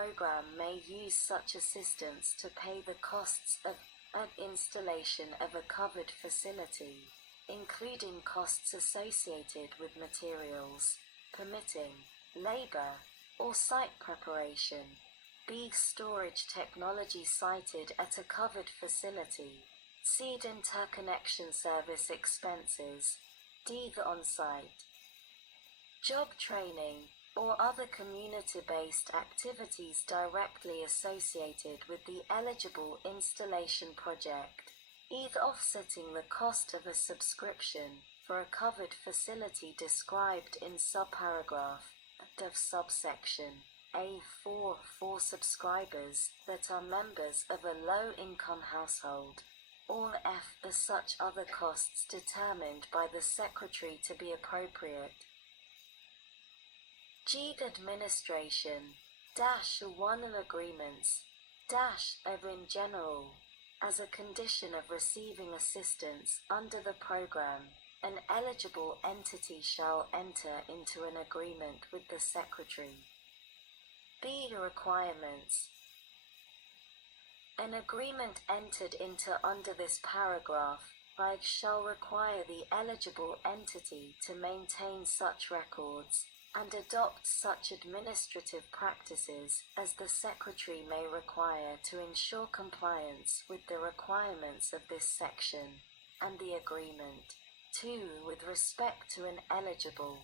program may use such assistance to pay the costs of an installation of a covered facility, including costs associated with materials, permitting, labor, or site preparation. B. Storage technology sited at a covered facility. C. Interconnection service expenses. D. The on-site job training or other community-based activities directly associated with the eligible installation project, either offsetting the cost of a subscription for a covered facility described in subparagraph of subsection A4 for subscribers that are members of a low-income household, or F as such other costs determined by the Secretary to be appropriate. G. Administration -1 agreements of in general. As a condition of receiving assistance under the program, an eligible entity shall enter into an agreement with the Secretary. B. Requirements. An agreement entered into under this paragraph shall require the eligible entity to maintain such records and adopt such administrative practices as the Secretary may require to ensure compliance with the requirements of this section and the agreement. 2. With respect to an eligible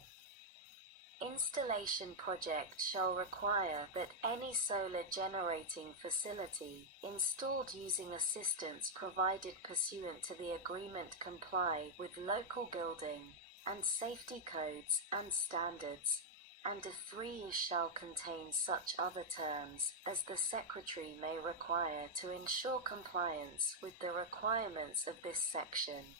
installation project shall require that any solar generating facility installed using assistance provided pursuant to the agreement comply with local building and safety codes and standards, and 3 shall contain such other terms as the Secretary may require to ensure compliance with the requirements of this section.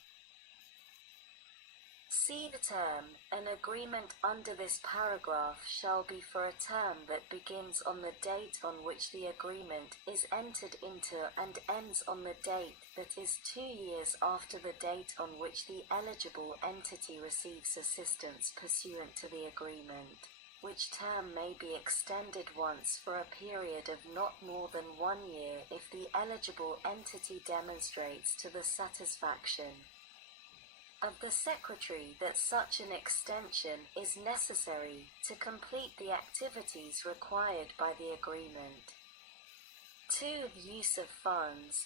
C. The term, an agreement under this paragraph shall be for a term that begins on the date on which the agreement is entered into and ends on the date that is 2 years after the date on which the eligible entity receives assistance pursuant to the agreement, which term may be extended once for a period of not more than 1 year if the eligible entity demonstrates to the satisfaction of the Secretary that such an extension is necessary to complete the activities required by the agreement. 2. The use of funds.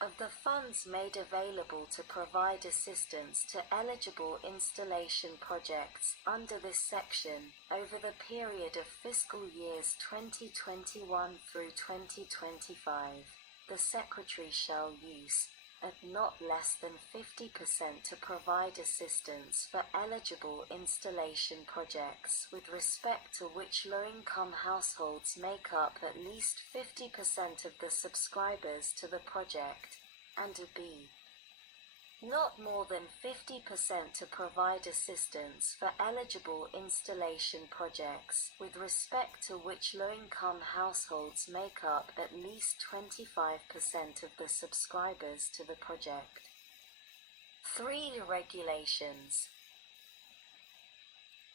Of the funds made available to provide assistance to eligible installation projects under this section over the period of fiscal years 2021 through 2025, the Secretary shall use at not less than 50% to provide assistance for eligible installation projects with respect to which low-income households make up at least 50% of the subscribers to the project, and B. Not more than 50% to provide assistance for eligible installation projects with respect to which low-income households make up at least 25% of the subscribers to the project. 3. Regulations.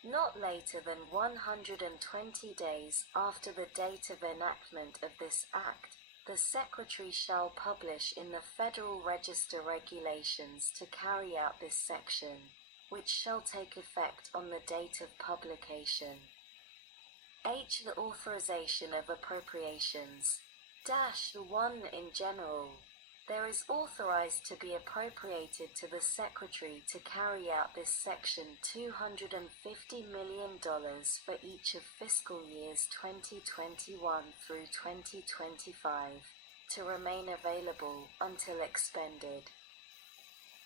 Not later than 120 days after the date of enactment of this Act, the Secretary shall publish in the Federal Register regulations to carry out this section, which shall take effect on the date of publication. H. The authorization of appropriations. -1 in general. There is authorized to be appropriated to the Secretary to carry out this section $250 million for each of fiscal years 2021 through 2025, to remain available until expended.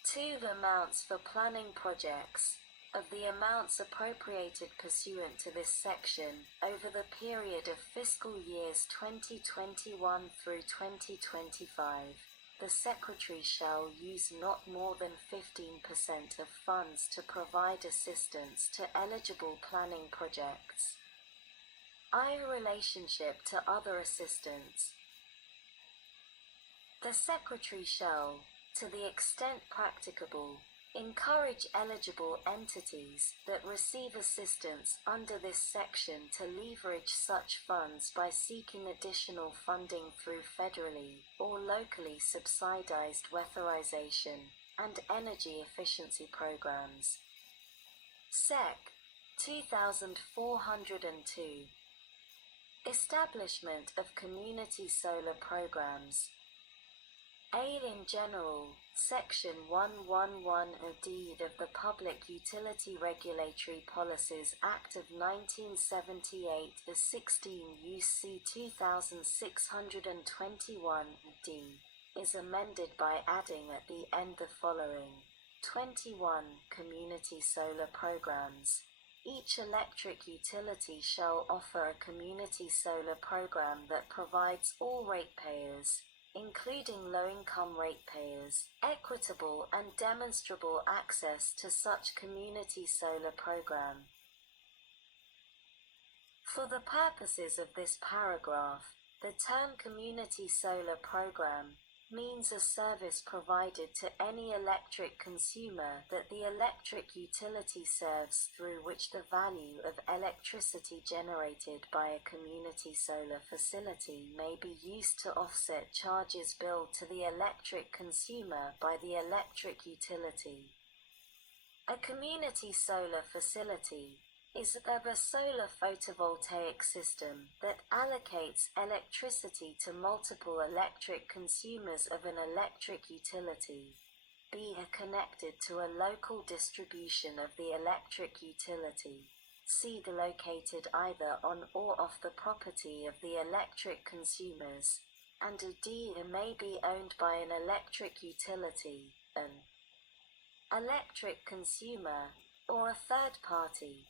2. The amounts for planning projects. Of the amounts appropriated pursuant to this section over the period of fiscal years 2021 through 2025, the Secretary shall use not more than 15% of funds to provide assistance to eligible planning projects. I. Relationship to other assistance. The Secretary shall, to the extent practicable, Encourage eligible entities that receive assistance under this section to leverage such funds by seeking additional funding through federally or locally subsidized weatherization and energy efficiency programs. Sec. 2402. Establishment of community solar programs. A. In general, Section 111 of the Public Utility Regulatory Policies Act of 1978 as 16 U.C. 2621d is amended by adding at the end the following: 21 community solar programs. Each electric utility shall offer a community solar program that provides all ratepayers, including low-income ratepayers, equitable and demonstrable access to such community solar program. For the purposes of this paragraph, the term community solar program means a service provided to any electric consumer that the electric utility serves, through which the value of electricity generated by a community solar facility may be used to offset charges billed to the electric consumer by the electric utility. A community solar facility is a solar photovoltaic system that allocates electricity to multiple electric consumers of an electric utility, be connected to a local distribution of the electric utility, c located either on or off the property of the electric consumers, and d may be owned by an electric utility, an electric consumer, or a third party.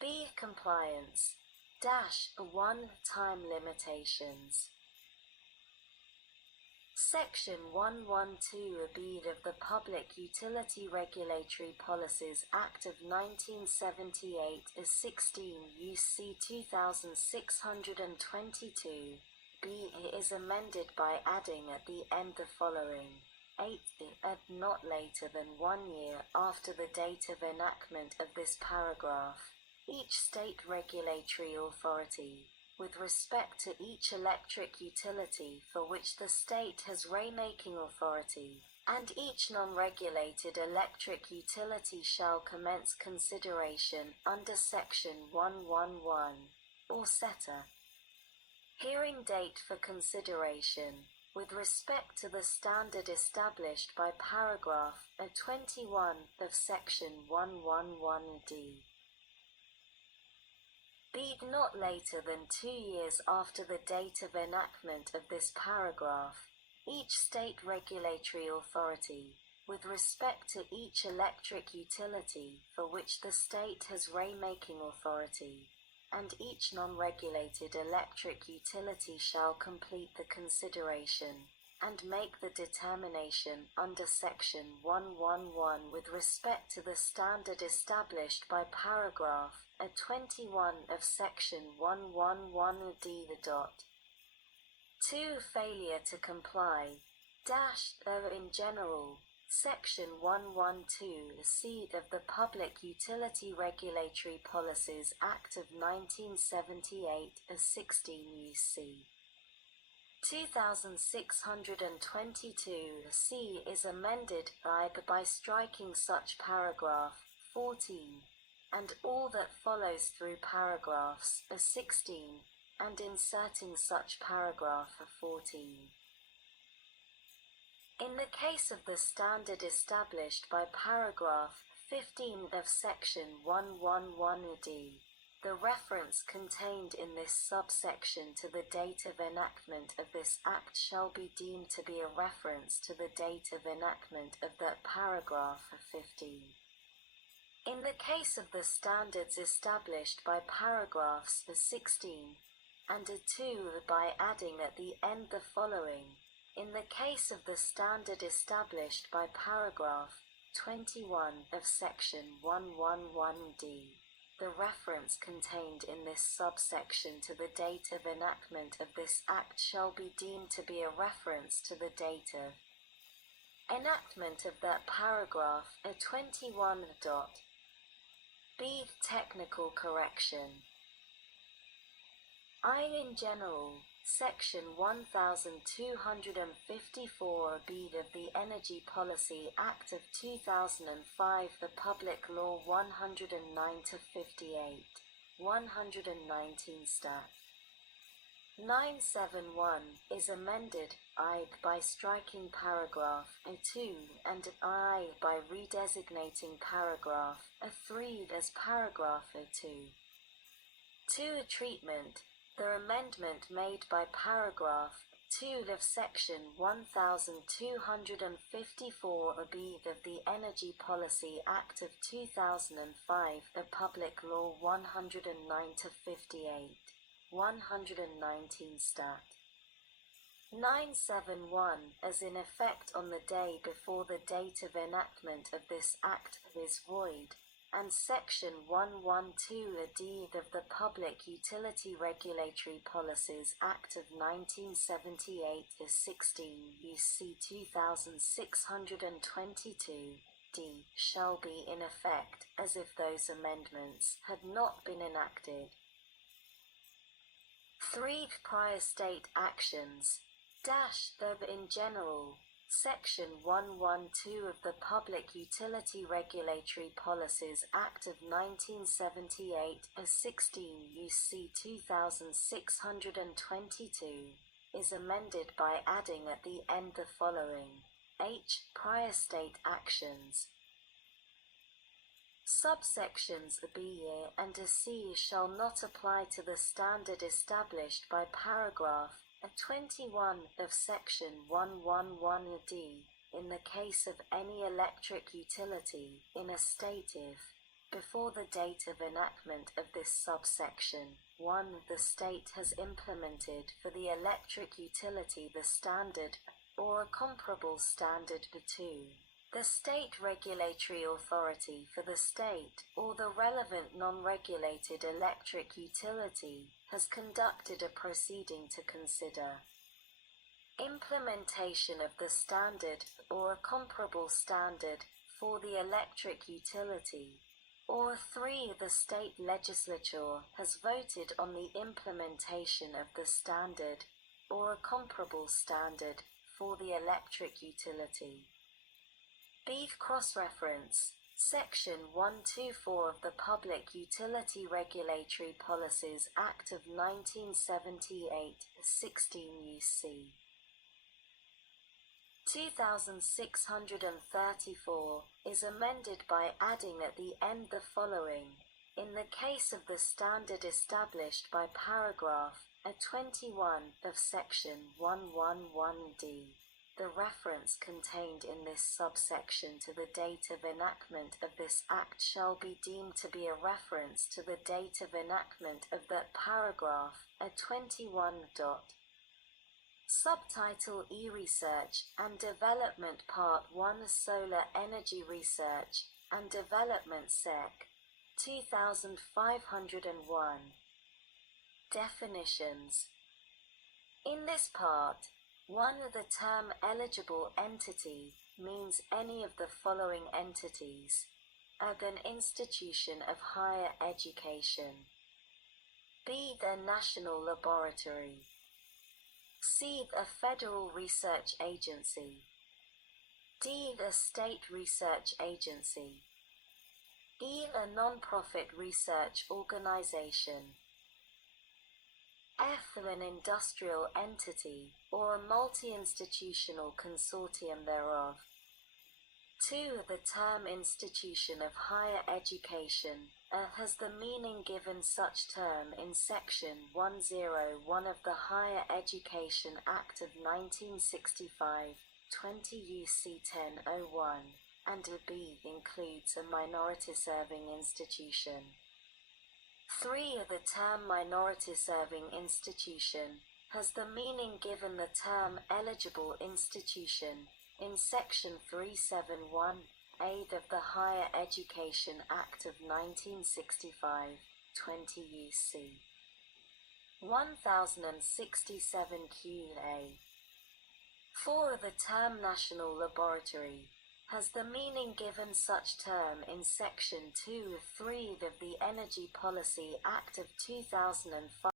B. Compliance - 1 time limitations. Section 112b of the Public Utility Regulatory Policies Act of 1978 as 16 U.C. 2622 b is amended by adding at the end the following: 8. Not later than 1 year after the date of enactment of this paragraph, each state regulatory authority, with respect to each electric utility for which the state has raymaking authority, and each non-regulated electric utility shall commence consideration under Section 111, or SETA. Hearing date for consideration, with respect to the standard established by paragraph 21 of Section 111d. B. Not later than 2 years after the date of enactment of this paragraph, each state regulatory authority, with respect to each electric utility for which the state has raymaking authority, and each non-regulated electric utility shall complete the consideration and make the determination under Section 111 with respect to the standard established by paragraph 21 of Section 111d. 2. Failure to comply in general, Section 112c of the Public Utility Regulatory Policies Act of 1978 as 16 U.C. 2622c is amended by striking such paragraph 14 and all that follows through paragraphs 16 and inserting such paragraph 14. In the case of the standard established by paragraph 15 of Section 111d, the reference contained in this subsection to the date of enactment of this Act shall be deemed to be a reference to the date of enactment of that paragraph 15. In the case of the standards established by paragraphs 16 and 2 by adding at the end the following: in the case of the standard established by paragraph 21 of Section 111d, the reference contained in this subsection to the date of enactment of this Act shall be deemed to be a reference to the date of enactment of that paragraph a 21. B. Technical correction. In general, Section 1254B of the Energy Policy Act of 2005, the Public Law 109-58, 119 Stat. 971 is amended by striking paragraph A2 and by redesignating paragraph A3 as paragraph A2. To a treatment, the amendment made by paragraph 2 of section 1254B of the Energy Policy Act of 2005, the Public Law 109-58, 119 Stat. 971 as in effect on the day before the date of enactment of this Act is void, and Section 112D of the Public Utility Regulatory Policies Act of 1978 is 16 U.C. 2622 D shall be in effect as if those amendments had not been enacted. 3. Prior state actions though in general, Section 112 of the Public Utility Regulatory Policies Act of 1978 as 16 U.C. 2622 is amended by adding at the end the following: H. Prior state actions. Subsections B and C shall not apply to the standard established by paragraph 21 of Section 111D in the case of any electric utility in a state if, before the date of enactment of this subsection, 1. The state has implemented for the electric utility the standard or a comparable standard. 2. The state regulatory authority for the state or the relevant non-regulated electric utility has conducted a proceeding to consider implementation of the standard or a comparable standard for the electric utility, or 3. The state legislature has voted on the implementation of the standard or a comparable standard for the electric utility. B. Cross-reference. Section 124 of the Public Utility Regulatory Policies Act of 1978, 16 U.C. 2634 is amended by adding at the end the following: in the case of the standard established by paragraph 21 of section 111D, the reference contained in this subsection to the date of enactment of this Act shall be deemed to be a reference to the date of enactment of that paragraph 21. Subtitle E Research and Development Part 1 Solar Energy Research and Development Sec. 2501. Definitions. In this part, 1. The term eligible entity means any of the following entities: an institution of higher education, b. the national laboratory, c. a federal research agency, d. a state research agency, e. a non-profit research organization, f. an industrial entity or a multi-institutional consortium thereof. 2. The term institution of higher education has the meaning given such term in Section 101 of the Higher Education Act of 1965, 20 U.C. 1001, and b. includes a minority-serving institution. 3. The term minority-serving institution has the meaning given the term eligible institution in Section 371A of the Higher Education Act of 1965, 20 U.C. 1067 QA. 4. The term national laboratory has the meaning given such term in Section 2(3) of the Energy Policy Act of 2005.